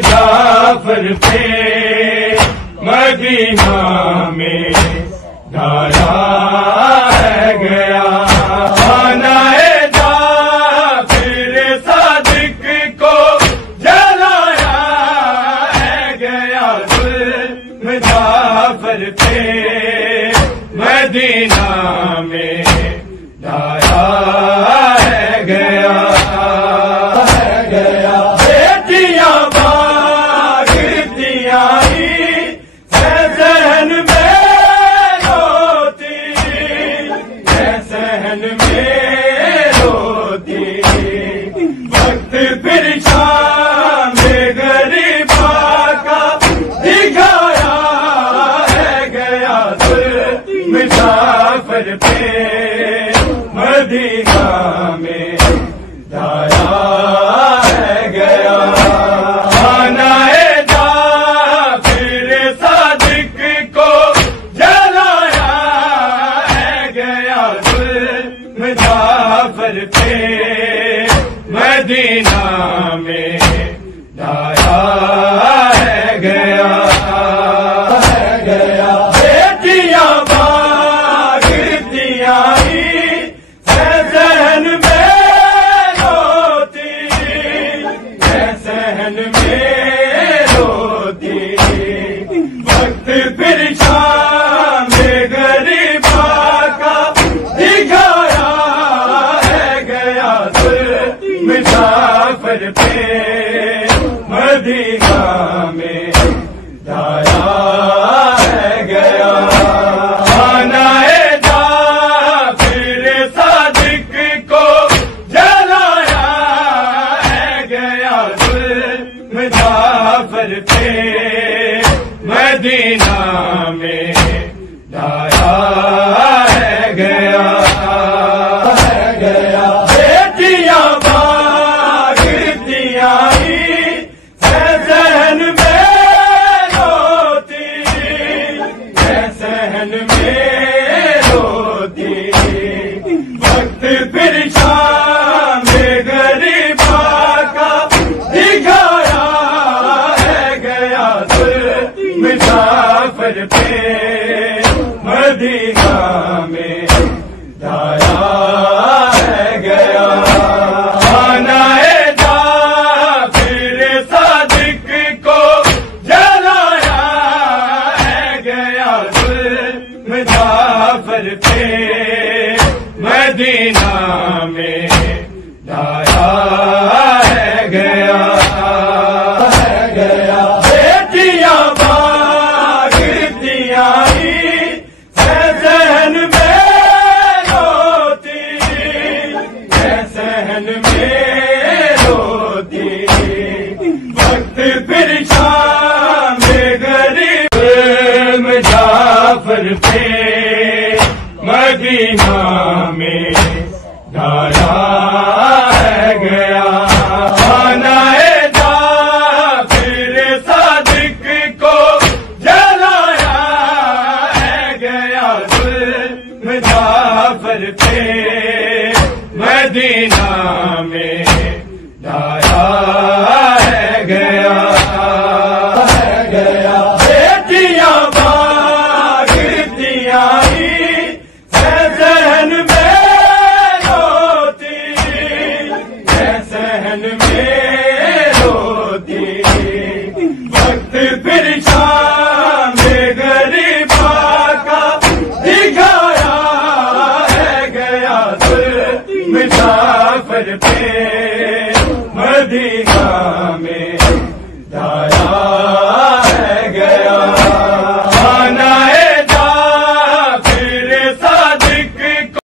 جعفر پہ مدینہ میں ڈالا ہے گیا، خانہ جعفر صادق کو جلایا ہے گیا، ظلم جعفر پہ مدینہ میں ڈالا ہے گیا۔ مدینہ میں ڈالا ہے گیا، خانہ جعفر صادق کو جلایا ہے گیا، ظلم جعفر پہ مدینہ میں ڈالا ہے گیا۔ جعفر پہ مدینہ میں ڈالا ہے گیا، خانہ جعفر صادق کو جلایا ہے گیا، ظلم جعفر پہ مدینہ میں ڈالا ہے گیا۔ جعفر پہ مدینہ میں ڈالا ہے گیا، خانہ جعفر صادق کو جلایا ہے گیا، ظلم جعفر پہ مدینہ میں ڈالا ہے گیا۔ جعفر پہ مدینہ میں ڈالا ہے گیا، خانہ جعفر صادق کو جلایا ہے گیا، ظلم جعفر پہ مدینہ میں ڈالا ہے گیا۔ جعفر پہ مدینہ میں